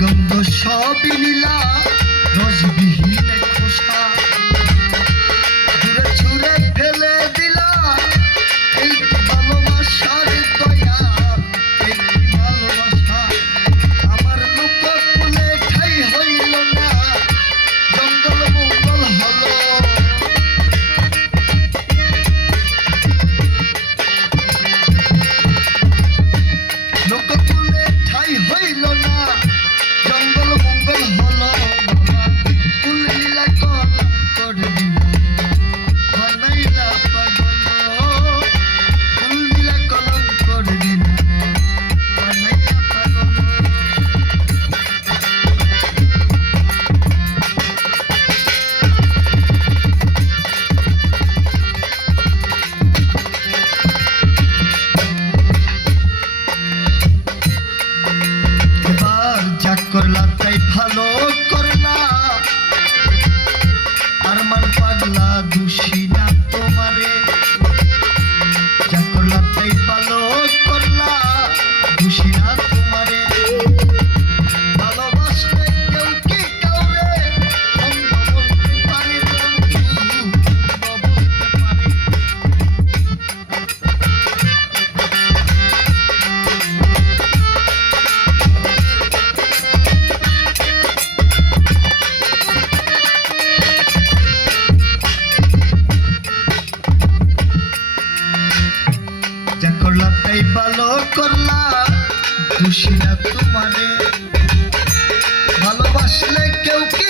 গন্ধ সবই নীলা রসবিহীন খোসা দূরে ছুঁড়ে ফেলে দিলা এই ভালোবাসার দয়া এই ভালোবাসা আমার মুখ ফুলে ঠাই হইল না জঙ্গল মঙ্গল হলো লোক ফুলে ঠাই হইল না জঙ্গল মঙ্গল হলো ফুল লীলা কলম করে বানাইলা পাগল ফুল লীলা কলম করে বানাইলা পাগল করলা তাই ভালো করলা আর মান পাগলা দোষী না তোমারে যা করলা তাই ভালো করলা দোষী না তোমারে ভালোবাসলে কেউ কি কাউরে মন্দ বলতে পারে করলা তাই ভালো করলা দোষী না তোমারে ভালোবাসলে কেউ কি